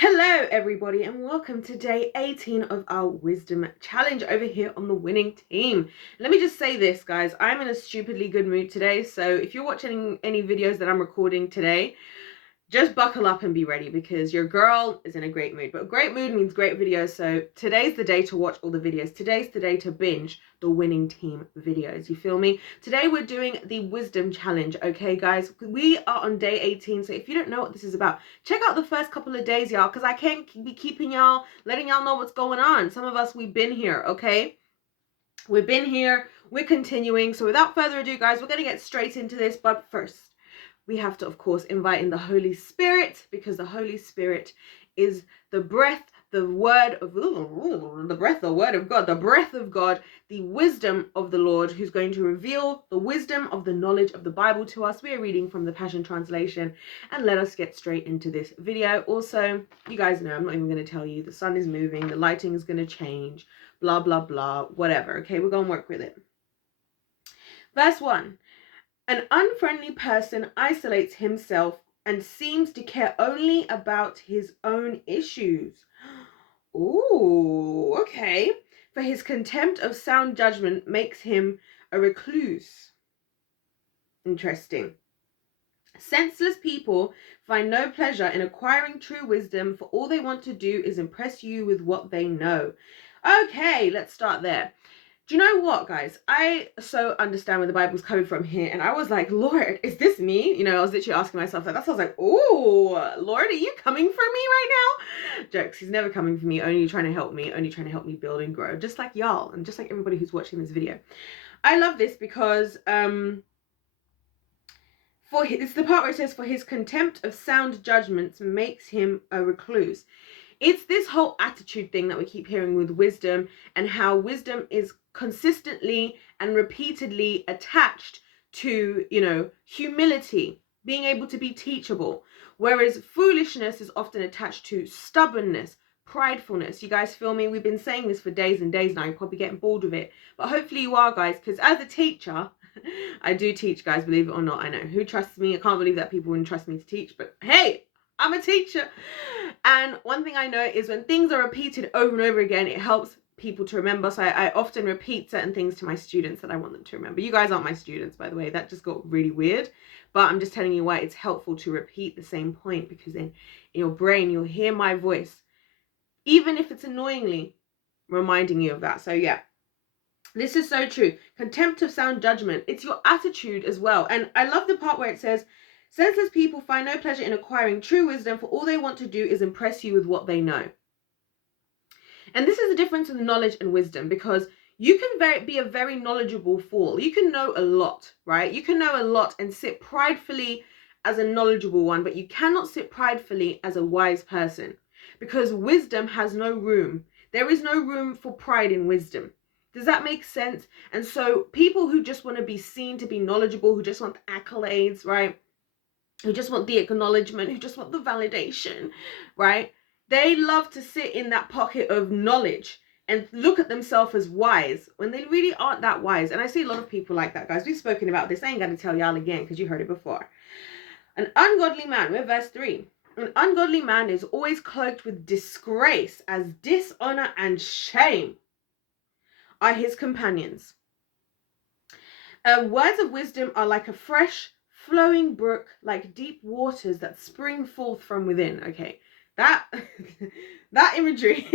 Hello everybody and welcome to day 18 of our wisdom challenge over here on the winning team. Let me just say this, guys, I'm in a stupidly good mood today, so if you're watching any videos that I'm recording today, just buckle up and be ready because your girl is in a great mood. But great mood means great videos. So today's the day to watch all the videos. Today's the day to binge the winning team videos. You feel me? Today we're doing the wisdom challenge. Okay, guys, we are on day 18. So if you don't know what this is about, check out the first couple of days, y'all, because I can't be keeping y'all, letting y'all know what's going on. Some of us, we've been here. Okay, we've been here. We're continuing. So without further ado, guys, we're going to get straight into this. But first, we have to, of course, invite in the Holy Spirit, because the Holy Spirit is the breath, the word of the breath, the word of God, the breath of God, the wisdom of the Lord, who's going to reveal the wisdom of the knowledge of the Bible to us. We are reading from the Passion Translation, and let us get straight into this video. Also, you guys know I'm not even going to tell you the sun is moving, the lighting is going to change, blah blah blah, whatever. Okay, we're going to work with it. Verse 1. An unfriendly person isolates himself and seems to care only about his own issues. Ooh, okay. For his contempt of sound judgment makes him a recluse. Interesting. Senseless people find no pleasure in acquiring true wisdom, for all they want to do is impress you with what they know. Okay, let's start there. Do you know what, guys? I so understand where the Bible's coming from here. And I was like, Lord, is this me? You know, I was literally asking myself that. So I was like, oh, Lord, are you coming for me right now? Jokes. He's never coming for me, only trying to help me, build and grow. Just like y'all and just like everybody who's watching this video. I love this because it's the part where it says, for his contempt of sound judgments makes him a recluse. It's this whole attitude thing that we keep hearing with wisdom, and how wisdom is consistently and repeatedly attached to, humility, being able to be teachable. Whereas foolishness is often attached to stubbornness, pridefulness. You guys feel me? We've been saying this for days and days now. You're probably getting bored of it. But hopefully you are, guys, because as a teacher, I do teach, guys, believe it or not. I know. Who trusts me? I can't believe that people wouldn't trust me to teach. But hey, I'm a teacher. And one thing I know is when things are repeated over and over again, it helps people to remember. So I often repeat certain things to my students that I want them to remember. You guys aren't my students, by the way. That just got really weird. But I'm just telling you why it's helpful to repeat the same point, because in your brain, you'll hear my voice, even if it's annoyingly reminding you of that. So yeah, this is so true. Contempt of sound judgment. It's your attitude as well. And I love the part where it says, senseless people find no pleasure in acquiring true wisdom, for all they want to do is impress you with what they know. And this is the difference in knowledge and wisdom, because you can be a very knowledgeable fool. You can know a lot, right? You can know a lot and sit pridefully as a knowledgeable one, but you cannot sit pridefully as a wise person, because wisdom has no room. There is no room for pride in wisdom. Does that make sense? And so people who just want to be seen to be knowledgeable, who just want the accolades, right? Who just want the acknowledgement, who just want the validation, right? They love to sit in that pocket of knowledge and look at themselves as wise when they really aren't that wise. And I see a lot of people like that, guys. We've spoken about this. I ain't going to tell y'all again because you heard it before. An ungodly man, we're verse 3. An ungodly man is always cloaked with disgrace, as dishonor and shame are his companions. Words of wisdom are like a fresh flowing brook, like deep waters that spring forth from within. Okay, that that imagery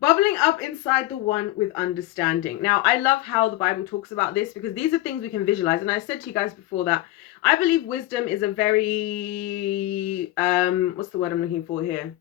bubbling up inside the one with understanding. Now, I love how the Bible talks about this, because these are things we can visualize. And I said to you guys before that I believe wisdom is a very what's the word I'm looking for here?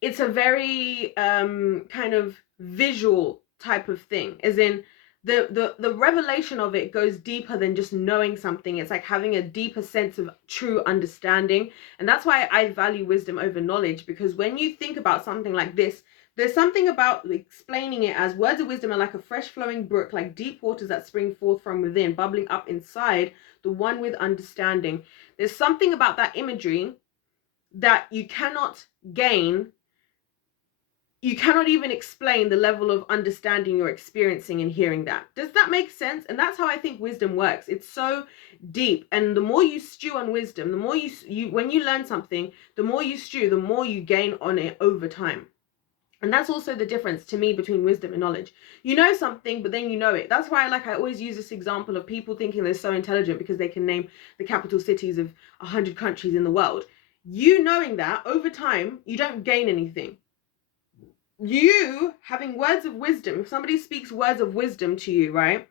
It's a very kind of visual type of thing, as in the revelation of it goes deeper than just knowing something. It's like having a deeper sense of true understanding. And that's why I value wisdom over knowledge, because when you think about something like this, there's something about explaining it as words of wisdom are like a fresh flowing brook, like deep waters that spring forth from within, bubbling up inside the one with understanding. There's something about that imagery that you cannot gain you cannot even explain the level of understanding you're experiencing and hearing that. Does that make sense? And that's how I think wisdom works. It's so deep. And the more you stew on wisdom, the more you when you learn something, the more you stew, the more you gain on it over time. And that's also the difference to me between wisdom and knowledge. You know something, but then you know it. That's why I always use this example of people thinking they're so intelligent because they can name the capital cities of 100 countries in the world. You knowing that over time, you don't gain anything. You having words of wisdom, if somebody speaks words of wisdom to you, right?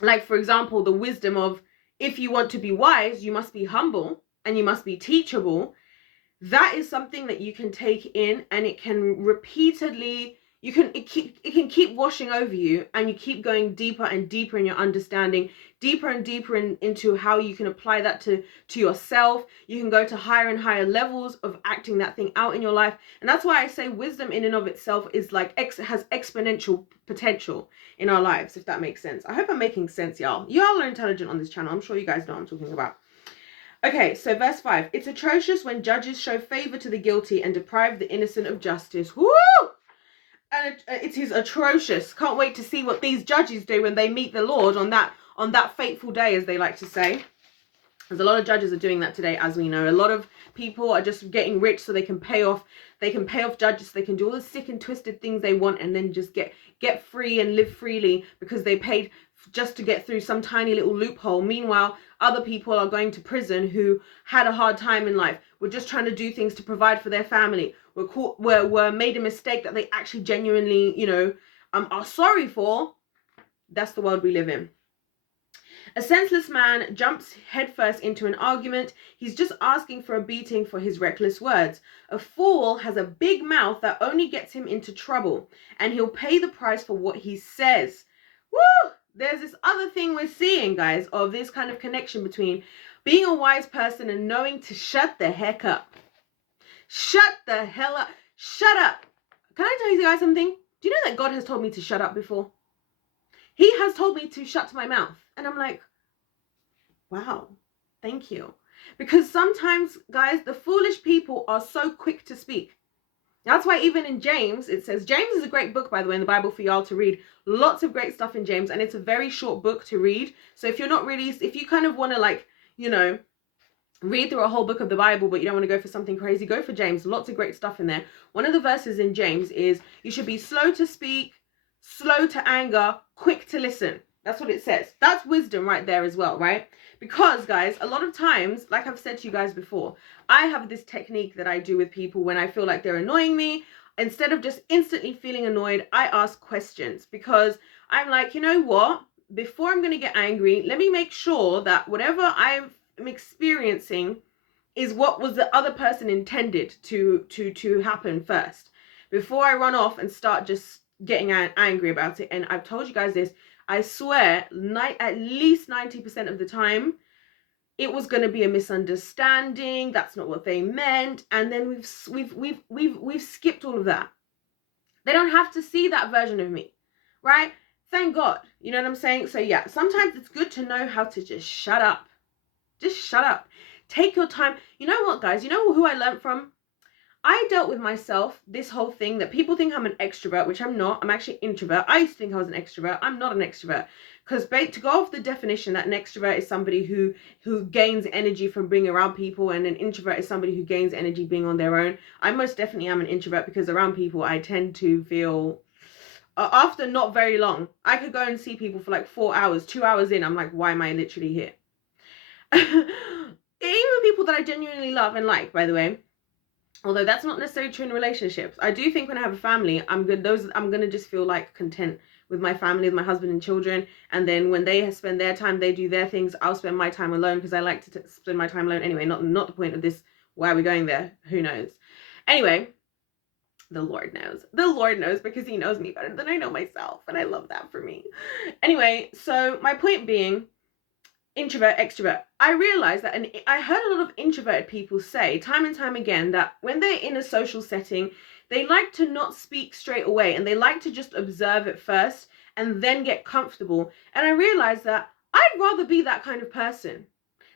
Like, for example, the wisdom of, if you want to be wise, you must be humble and you must be teachable. That is something that you can take in, and it can repeatedly, it can keep washing over you, and you keep going deeper and deeper in your understanding, deeper and deeper into how you can apply that to yourself. You can go to higher and higher levels of acting that thing out in your life. And that's why I say wisdom in and of itself is like has exponential potential in our lives, if that makes sense. I hope I'm making sense, y'all. Y'all are intelligent on this channel. I'm sure you guys know what I'm talking about. Okay, so verse 5. It's atrocious when judges show favor to the guilty and deprive the innocent of justice. Woo! And it is atrocious. Can't wait to see what these judges do when they meet the Lord on that fateful day, as they like to say. There's a lot of judges are doing that today, as we know. A lot of people are just getting rich so they can pay off judges, so they can do all the sick and twisted things they want, and then just get free and live freely because they paid just to get through some tiny little loophole. Meanwhile, other people are going to prison who had a hard time in life, were just trying to do things to provide for their family, were made a mistake that they actually genuinely, are sorry for. That's the world we live in. A senseless man jumps headfirst into an argument. He's just asking for a beating for his reckless words. A fool has a big mouth that only gets him into trouble, and he'll pay the price for what he says. Woo! There's this other thing we're seeing, guys, of this kind of connection between being a wise person and knowing to shut the heck up. Shut the hell up. Shut up. Can I tell you guys something? Do you know that God has told me to shut up before? He has told me to shut my mouth. And I'm like, wow, thank you. Because sometimes, guys, the foolish people are so quick to speak. That's why even in James, it says, James is a great book, by the way, in the Bible for y'all to read. Lots of great stuff in James, and it's a very short book to read. So if you kind of want to read through a whole book of the Bible, but you don't want to go for something crazy, go for James. Lots of great stuff in there. One of the verses in James is, you should be slow to speak, slow to anger, quick to listen. That's what it says. That's wisdom right there as well, right? Because, guys, a lot of times, like I've said to you guys before, I have this technique that I do with people when I feel like they're annoying me. Instead of just instantly feeling annoyed, I ask questions, because I'm like, you know what? Before I'm going to get angry, let me make sure that whatever I'm experiencing is what was the other person intended to happen first, before I run off and start just getting angry about it. And I've told you guys this, I swear, at least 90% of the time, it was going to be a misunderstanding. That's not what they meant. And then we've skipped all of that. They don't have to see that version of me, right? Thank God. You know what I'm saying? So yeah, sometimes it's good to know how to just shut up. Just shut up. Take your time. You know what, guys? You know who I learned from? I dealt with myself, this whole thing that people think I'm an extrovert, which I'm not. I'm actually an introvert. I used to think I was an extrovert. I'm not an extrovert. Because to go off the definition that an extrovert is somebody who gains energy from being around people, and an introvert is somebody who gains energy being on their own. I most definitely am an introvert, because around people I tend to feel, after not very long, I could go and see people for like 4 hours, 2 hours in, I'm like, why am I literally here? Even people that I genuinely love and like, by the way. Although that's not necessarily true in relationships. I do think when I have a family, I'm gonna just feel like content with my family, with my husband and children. And then when they spend their time, they do their things. I'll spend my time alone, because I like to spend my time alone anyway. Not the point of this. Why are we going there? Who knows? Anyway, the Lord knows. The Lord knows, because he knows me better than I know myself. And I love that for me. Anyway, so my point being, introvert, extrovert. I realized that, and I heard a lot of introverted people say time and time again that when they're in a social setting, they like to not speak straight away, and they like to just observe it first and then get comfortable. And I realized that I'd rather be that kind of person.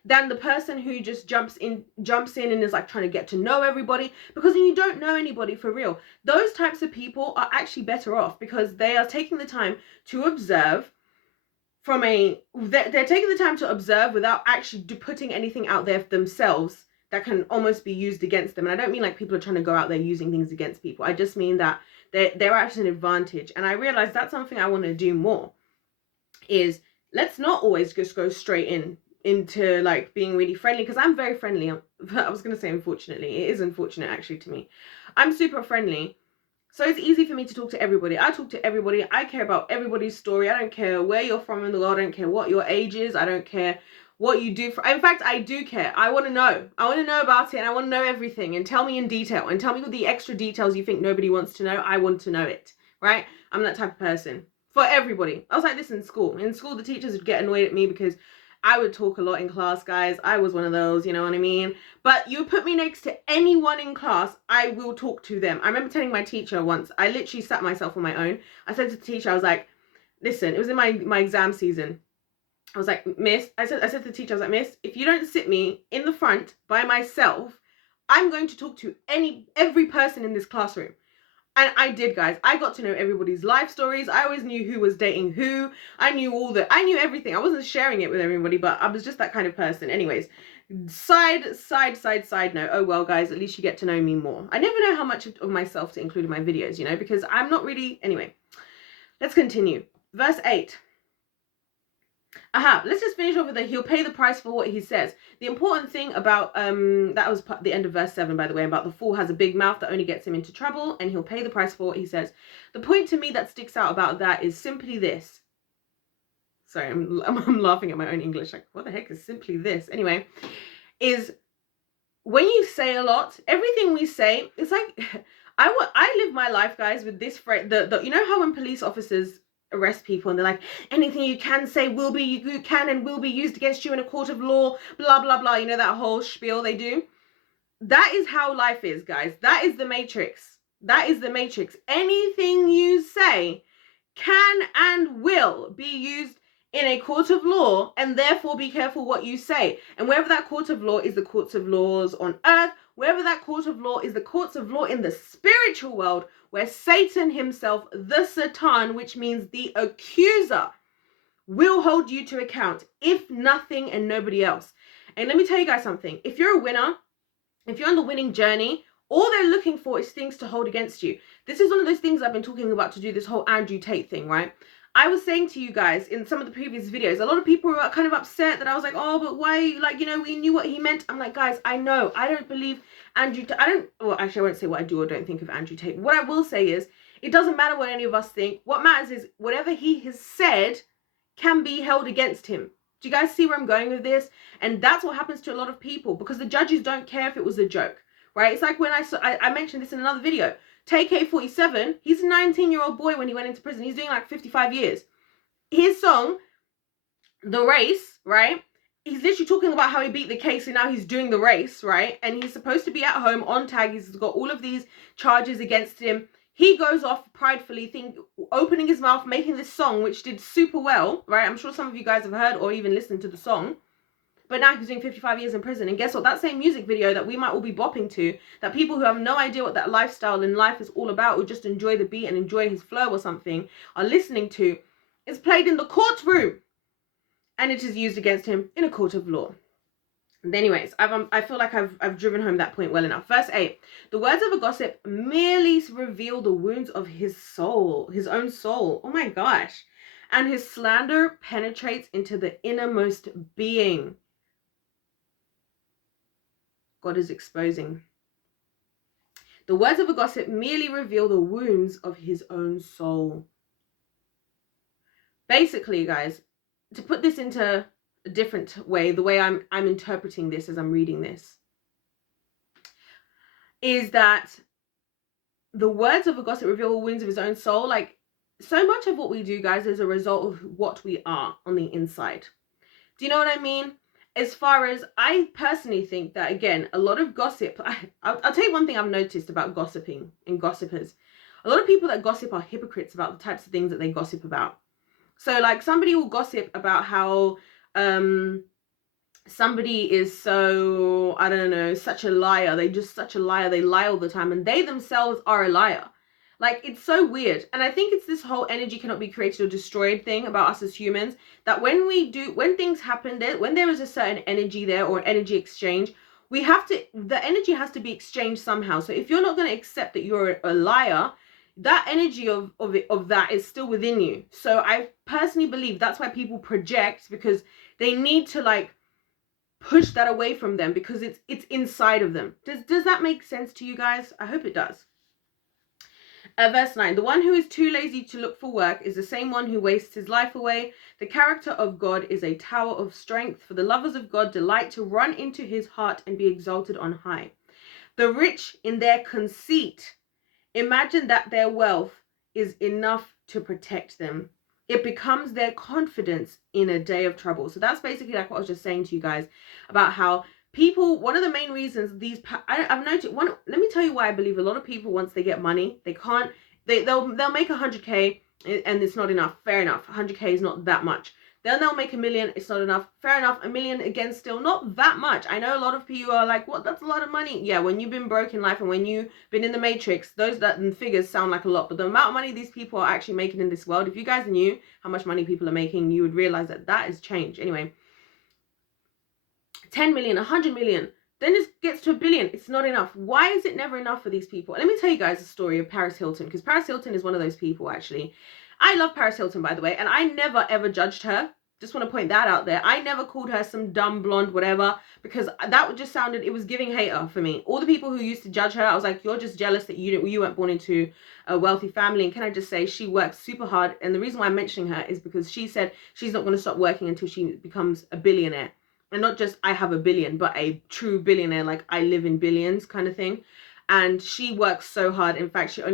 than the person who just jumps in and is like trying to get to know everybody, because then you don't know anybody for real. Those types of people are actually better off because they are taking the time to observe they're taking the time to observe without actually putting anything out there for themselves that can almost be used against them. And I don't mean like people are trying to go out there using things against people. I just mean that they're actually an advantage. And I realize that's something I want to do more, is let's not always just go straight into like being really friendly, because I'm very friendly. I was going to say unfortunately. It is unfortunate actually to me. I'm super friendly. So it's easy for me to talk to everybody. I talk to everybody. I care about everybody's story. I don't care where you're from in the world. I don't care what your age is. I don't care what you do. In fact, I do care. I want to know. I want to know about it, and I want to know everything. And tell me in detail. And tell me with the extra details you think nobody wants to know. I want to know it. Right? I'm that type of person. For everybody. I was like this in school. In school, the teachers would get annoyed at me because I would talk a lot in class, guys. I was one of those, you know what I mean? But you put me next to anyone in class, I will talk to them. I remember telling my teacher once, I literally sat myself on my own. I said to the teacher, I was like, listen, it was in my exam season. I was like, miss, I said to the teacher, I was like, miss, if you don't sit me in the front by myself, I'm going to talk to every person in this classroom. And I did, guys. I got to know everybody's life stories. I always knew who was dating who. I knew everything. I wasn't sharing it with everybody, but I was just that kind of person. Anyways, side note. Oh, well, guys, at least you get to know me more. I never know how much of myself to include in my videos, you know, because I'm not really... Anyway, let's continue. Verse 8. Let's just finish off with he'll pay the price for what he says. The important thing about that was the end of verse 7, by the way, about the fool has a big mouth that only gets him into trouble, and he'll pay the price for what he says. The point to me that sticks out about that is simply this. Sorry, I'm laughing at my own English. Like, what the heck is simply this? Anyway, is when you say a lot, everything we say, it's like I live my life, guys, with this phrase. You know how when police officers arrest people and they're like, anything you can say you can and will be used against you in a court of law, blah blah blah, you know, that whole spiel they do. That is how life is, guys. That is the matrix. Anything you say can and will be used in a court of law, and therefore be careful what you say. And wherever that court of law is the courts of laws on earth, wherever that court of law is the courts of law in the spiritual world, where Satan himself, the Satan, which means the accuser, will hold you to account, if nothing and nobody else. And let me tell you guys something. If you're a winner, if you're on the winning journey, all they're looking for is things to hold against you. This is one of those things I've been talking about to do this whole Andrew Tate thing, right? I was saying to you guys in some of the previous videos, a lot of people were kind of upset that I was like, oh, but why, like, you know, we knew what he meant. I'm like, guys, I know. I don't believe Andrew Tate. Well, actually, I won't say what I do or don't think of Andrew Tate. What I will say is, it doesn't matter what any of us think. What matters is whatever he has said can be held against him. Do you guys see where I'm going with this? And that's what happens to a lot of people, because the judges don't care if it was a joke, right? It's like when I mentioned this in another video. Take AK-47, he's a 19-year-old boy when he went into prison. He's doing like 55 years. His song, The Race, right? He's literally talking about how he beat the case and now he's doing the race, right? And he's supposed to be at home on tag. He's got all of these charges against him. He goes off pridefully, opening his mouth, making this song, which did super well, right? I'm sure some of you guys have heard or even listened to the song. But now he's doing 55 years in prison. And guess what? That same music video that we might all be bopping to, that people who have no idea what that lifestyle in life is all about, or just enjoy the beat and enjoy his flow or something, are listening to, is played in the courtroom. And it is used against him in a court of law. And anyways, I feel like I've driven home that point well enough. Verse 8. The words of a gossip merely reveal the wounds of his soul, his own soul. Oh my gosh. And his slander penetrates into the innermost being. God is exposing. The words of a gossip merely reveal the wounds of his own soul. Basically, guys, to put this into a different way, the way I'm interpreting this as I'm reading this, is that the words of a gossip reveal the wounds of his own soul. Like, so much of what we do, guys, is a result of what we are on the inside. Do you know what I mean? As far as, I personally think that, again, a lot of gossip, I'll tell you one thing I've noticed about gossiping and gossipers. A lot of people that gossip are hypocrites about the types of things that they gossip about. So, like, somebody will gossip about how somebody is so, I don't know, such a liar. They just such a liar. They lie all the time, and they themselves are a liar. Like, it's so weird. And I think it's this whole energy cannot be created or destroyed thing about us as humans, that when things happen, when there is a certain energy there, or energy exchange, the energy has to be exchanged somehow. So if you're not going to accept that you're a liar, that energy of that is still within you. So I personally believe that's why people project, because they need to, like, push that away from them, because it's inside of them. Does that make sense to you guys? I hope it does. Verse 9, the one who is too lazy to look for work is the same one who wastes his life away. The character of God is a tower of strength, for the lovers of God delight to run into his heart and be exalted on high. The rich in their conceit imagine that their wealth is enough to protect them. It becomes their confidence in a day of trouble. So that's basically like what I was just saying to you guys about how people, one of the main reasons I've noticed, let me tell you why I believe a lot of people, once they get money, they'll make 100K and it's not enough. Fair enough. 100K is not that much. Then they'll make 1 million. It's not enough. Fair enough. 1 million, again, still not that much. I know a lot of people are like, what? That's a lot of money. Yeah, when you've been broke in life and when you've been in the matrix, those figures sound like a lot. But the amount of money these people are actually making in this world, if you guys knew how much money people are making, you would realize that is change. Anyway, 10 million, 100 million. Then it gets to 1 billion. It's not enough. Why is it never enough for these people? Let me tell you guys the story of Paris Hilton, because Paris Hilton is one of those people, actually. I love Paris Hilton, by the way, and I never ever judged her. Just want to point that out there. I never called her some dumb blonde whatever, because that just sounded, it was giving hater for me. All the people who used to judge her, I was like, you're just jealous that you weren't born into a wealthy family. And can I just say, she works super hard. And the reason why I'm mentioning her is because she said she's not going to stop working until she becomes a billionaire. And not just I have a billion, but a true billionaire, like I live in billions kind of thing. And she works so hard. In fact, not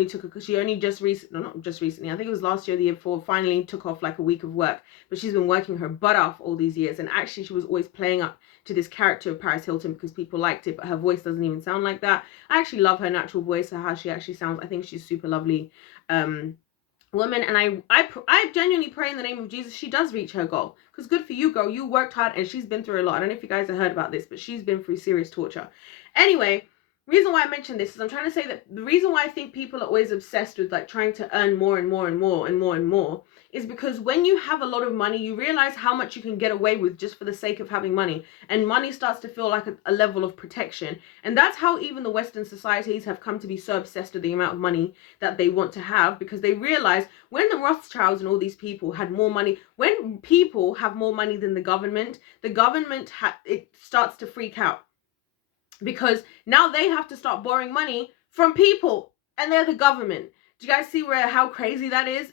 just recently, I think it was last year, the year before, finally took off like a week of work. But she's been working her butt off all these years. And actually, she was always playing up to this character of Paris Hilton because people liked it, but her voice doesn't even sound like that. I actually love her natural voice, or how she actually sounds. I think she's super lovely woman, and I genuinely pray in the name of Jesus she does reach her goal, because good for you, girl. You worked hard, and she's been through a lot. I don't know if you guys have heard about this, but she's been through serious torture. Anyway, reason why I mentioned this is I'm trying to say that the reason why I think people are always obsessed with like trying to earn more and more and more and more and more is because when you have a lot of money, you realize how much you can get away with just for the sake of having money, and money starts to feel like a level of protection. And that's how even the Western societies have come to be so obsessed with the amount of money that they want to have, because they realize when the Rothschilds and all these people had more money, when people have more money than the government it starts to freak out, because now they have to start borrowing money from people, and they're the government. Do you guys see how crazy that is?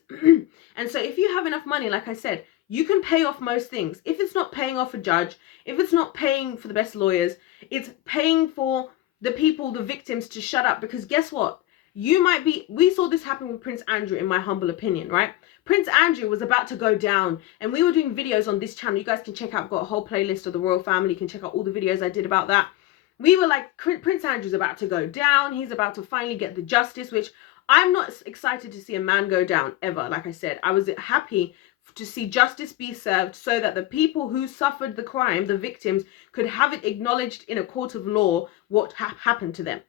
And so if you have enough money, like I said, you can pay off most things. If it's not paying off a judge, if it's not paying for the best lawyers, it's paying for the people, the victims, to shut up. Because guess what? We saw this happen with Prince Andrew, in my humble opinion, right? Prince Andrew was about to go down, and we were doing videos on this channel. You guys can check out, I've got a whole playlist of the royal family. You can check out all the videos I did about that. We were like, Prince Andrew's about to go down. He's about to finally get the justice, which I'm not excited to see a man go down ever. Like I said, I was happy to see justice be served so that the people who suffered the crime, the victims, could have it acknowledged in a court of law what happened to them.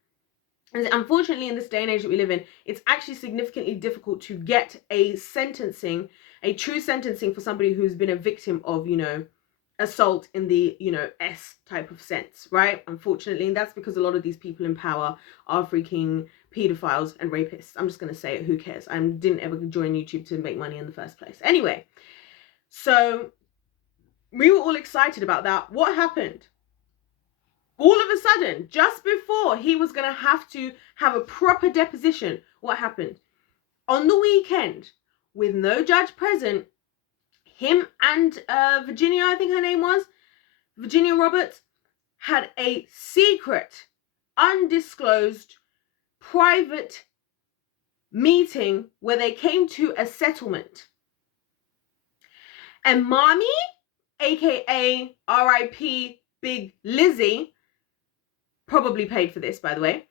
And unfortunately, in this day and age that we live in, it's actually significantly difficult to get a true sentencing for somebody who's been a victim of, assault in the, S type of sense, right? Unfortunately, and that's because a lot of these people in power are freaking pedophiles and rapists. I'm just going to say it. Who cares? I didn't ever join YouTube to make money in the first place. Anyway, so we were all excited about that. What happened? All of a sudden, just before he was going to have a proper deposition, what happened? On the weekend, with no judge present, him and Virginia, I think her name was, Virginia Roberts, had a secret, undisclosed, private meeting where they came to a settlement. And Mommy, aka R.I.P. Big Lizzie, probably paid for this, by the way.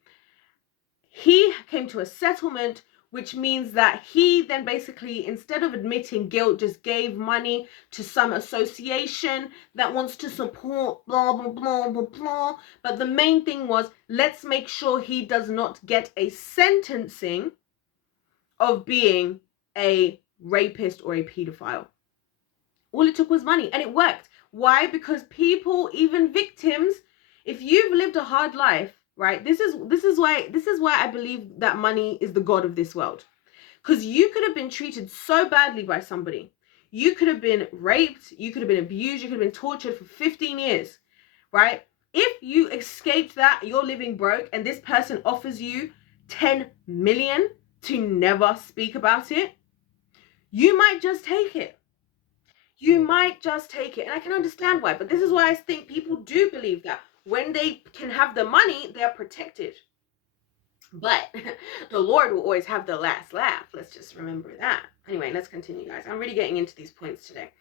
He came to a settlement which means that he then basically, instead of admitting guilt, just gave money to some association that wants to support blah, blah, blah, blah, blah. But the main thing was, let's make sure he does not get a sentencing of being a rapist or a pedophile. All it took was money, and it worked. Why? Because people, even victims, if you've lived a hard life, right? This is why I believe that money is the god of this world. Because you could have been treated so badly by somebody. You could have been raped, you could have been abused, you could have been tortured for 15 years, right? If you escaped that, you're living broke, and this person offers you 10 million to never speak about it, you might just take it. You might just take it. And I can understand why, but this is why I think people do believe that when they can have the money, they're protected. But the Lord will always have the last laugh. Let's just remember that. Anyway, let's continue, guys. I'm really getting into these points today.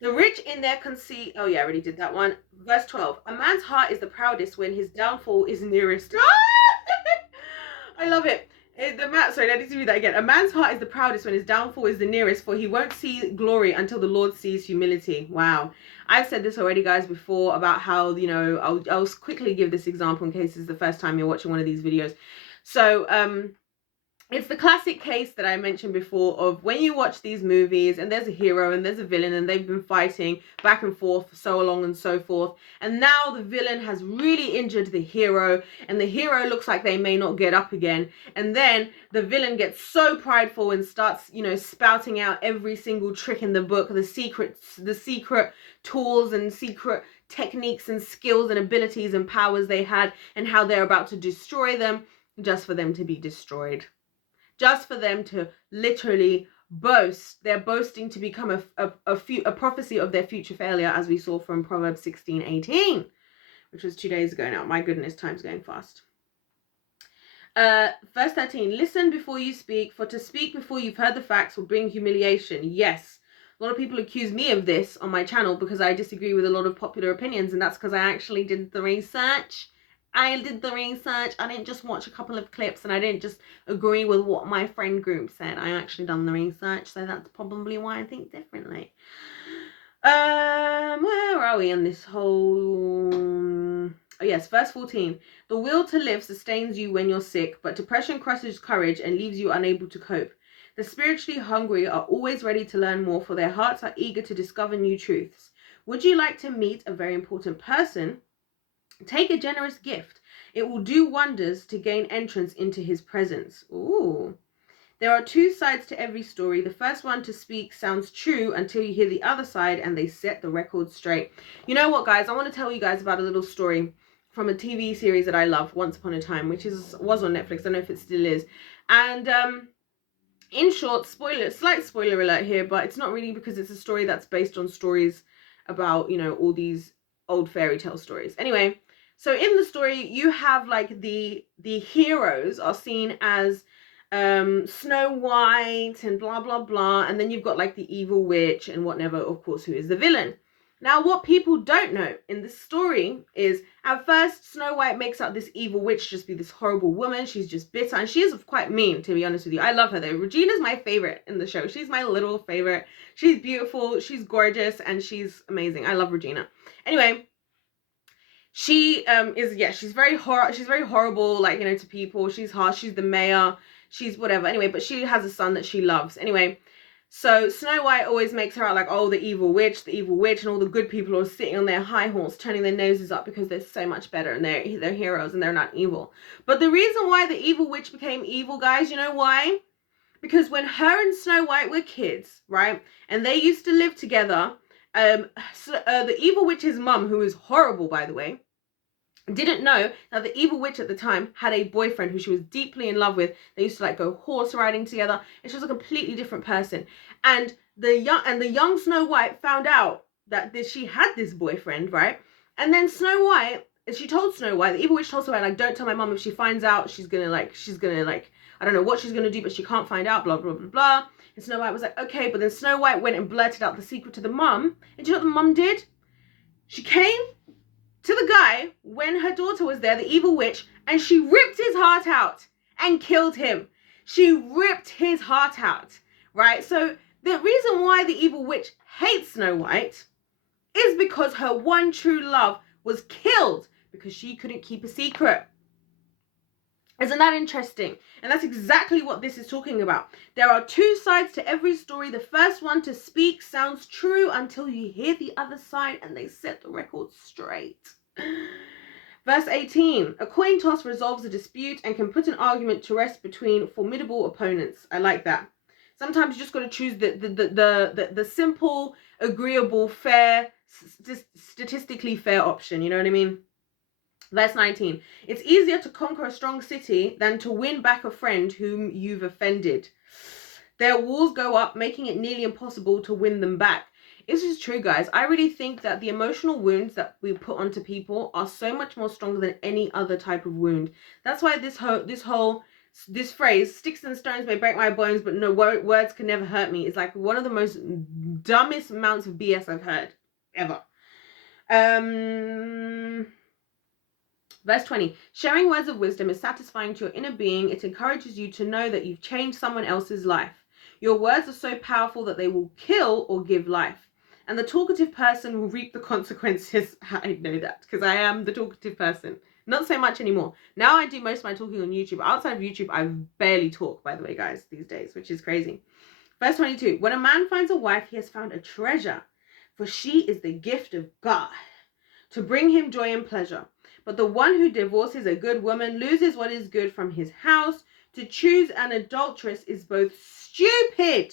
The rich in their conceit. Oh, yeah, I already did that one. Verse 12. A man's heart is the proudest when his downfall is nearest. I love it. Sorry, let me read that again. A man's heart is the proudest when his downfall is the nearest, for he won't see glory until the Lord sees humility. Wow. I've said this already, guys, before about how, you know, I'll quickly give this example in case this is the first time you're watching one of these videos. So, it's the classic case that I mentioned before of when you watch these movies and there's a hero and there's a villain and they've been fighting back and forth for so long and so forth. And now the villain has really injured the hero and the hero looks like they may not get up again. And then the villain gets so prideful and starts, you know, spouting out every single trick in the book, the secret tools and secret techniques and skills and abilities and powers they had and how they're about to destroy them just for them to be destroyed. Just for them to literally boast. They're boasting to become a prophecy of their future failure, as we saw from Proverbs 16:18, which was 2 days ago now. My goodness, time's going fast. Verse 13, listen before you speak, for to speak before you've heard the facts will bring humiliation. Yes. A lot of people accuse me of this on my channel because I disagree with a lot of popular opinions, and that's because I actually did the research. I didn't just watch a couple of clips and I didn't just agree with what my friend group said. I actually done the research, so that's probably why I think differently. Where are we in this whole... Oh yes, verse 14. The will to live sustains you when you're sick, but depression crushes courage and leaves you unable to cope. The spiritually hungry are always ready to learn more, for their hearts are eager to discover new truths. Would you like to meet a very important person? Take a generous gift. It will do wonders to gain entrance into his presence. Ooh. There are two sides to every story. The first one to speak sounds true until you hear the other side and they set the record straight. You know what, guys? I want to tell you guys about a little story from a TV series that I love, Once Upon a Time, which was on Netflix. I don't know if it still is. And in short, slight spoiler alert here, but it's not really, because it's a story that's based on stories about, you know, all these old fairy tale stories. Anyway, so in the story, you have like the heroes are seen as Snow White and blah, blah, blah. And then you've got like the evil witch and whatever, of course, who is the villain. Now, what people don't know in this story is at first, Snow White makes out this evil witch just be this horrible woman. She's just bitter, and she is quite mean, to be honest with you. I love her though. Regina's my favorite in the show. She's my little favorite. She's beautiful, she's gorgeous, and she's amazing. I love Regina. Anyway, she she's very horrible, like, you know, to people. She's harsh, she's the mayor, she's whatever. Anyway, but she has a son that she loves. Anyway, so Snow White always makes her out like, oh, the evil witch, and all the good people are sitting on their high horse, turning their noses up because they're so much better and they're heroes and they're not evil. But the reason why the evil witch became evil, guys, you know why? Because when her and Snow White were kids, right, and they used to live together, the evil witch's mum, who is horrible, by the way, didn't know that the evil witch at the time had a boyfriend who she was deeply in love with. They used to like go horse riding together, and she was a completely different person. And the young Snow White found out that she had this boyfriend, right? And then she told Snow White, the evil witch told Snow White, like, don't tell my mom. If she finds out, she's gonna like I don't know what she's gonna do, but she can't find out, blah blah blah blah. And Snow White was like, okay. But then Snow White went and blurted out the secret to the mum. And do you know what the mum did? She came to the guy when her daughter was there, the evil witch, and she ripped his heart out and killed him. She ripped his heart out, right? So the reason why the evil witch hates Snow White is because her one true love was killed because she couldn't keep a secret. Isn't that interesting? And that's exactly what this is talking about. There are two sides to every story. The first one to speak sounds true until you hear the other side and they set the record straight. Verse 18, a coin toss resolves a dispute and can put an argument to rest between formidable opponents. I like that. Sometimes you just got to choose the simple, agreeable, fair, statistically fair option. You know what I mean? Verse 19, it's easier to conquer a strong city than to win back a friend whom you've offended. Their walls go up, making it nearly impossible to win them back. This is true, guys. I really think that the emotional wounds that we put onto people are so much more stronger than any other type of wound. That's why this phrase, sticks and stones may break my bones, but no words can never hurt me, is like one of the most dumbest amounts of BS I've heard ever. Verse 20, sharing words of wisdom is satisfying to your inner being. It encourages you to know that you've changed someone else's life. Your words are so powerful that they will kill or give life. And the talkative person will reap the consequences. I know that because I am the talkative person. Not so much anymore. Now I do most of my talking on YouTube. Outside of YouTube, I barely talk, by the way, guys, these days, which is crazy. Verse 22, when a man finds a wife, he has found a treasure, for she is the gift of God to bring him joy and pleasure. But the one who divorces a good woman loses what is good from his house. To choose an adulteress is both stupid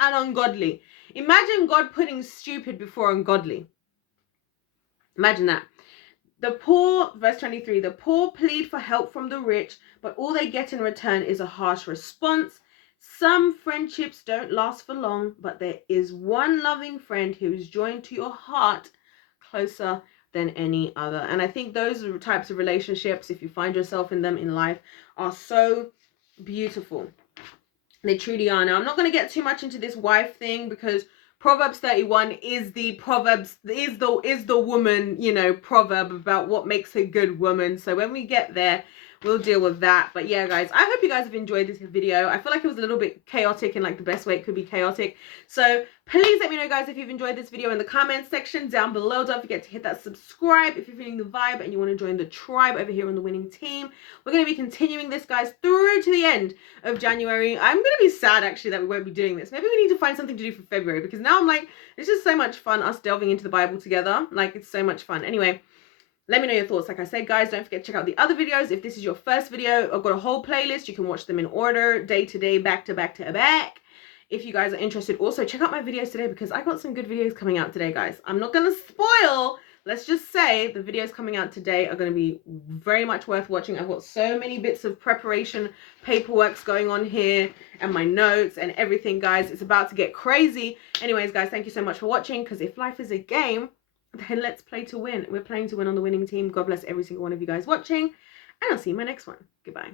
and ungodly. Imagine God putting stupid before ungodly. Imagine that. The poor, verse 23, the poor plead for help from the rich, but all they get in return is a harsh response. Some friendships don't last for long, but there is one loving friend who is joined to your heart closer than any other. And I think those are the types of relationships, if you find yourself in them in life, are so beautiful. They truly are. Now, I'm not going to get too much into this wife thing because Proverbs 31 is the woman, you know, proverb about what makes a good woman. So when we get there, we'll deal with that. But yeah, guys, I hope you guys have enjoyed this video. I feel like it was a little bit chaotic in like the best way it could be chaotic. So please let me know, guys, if you've enjoyed this video in the comments section down below. Don't forget to hit that subscribe if you're feeling the vibe and you want to join the tribe over here on the winning team. We're going to be continuing this, guys, through to the end of January. I'm going to be sad, actually, that we won't be doing this. Maybe we need to find something to do for February because now I'm like, it's just so much fun us delving into the Bible together. Like, it's so much fun. Anyway, let me know your thoughts. Like I said, guys, don't forget to check out the other videos. If this is your first video, I've got a whole playlist. You can watch them in order, day to day, back to back to back. If you guys are interested, also check out my videos today because I got some good videos coming out today, guys. I'm not going to spoil. Let's just say the videos coming out today are going to be very much worth watching. I've got so many bits of preparation, paperwork going on here, and my notes and everything, guys. It's about to get crazy. Anyways, guys, thank you so much for watching, because if life is a game, then let's play to win. We're playing to win on the winning team. God bless every single one of you guys watching, and I'll see you in my next one. Goodbye.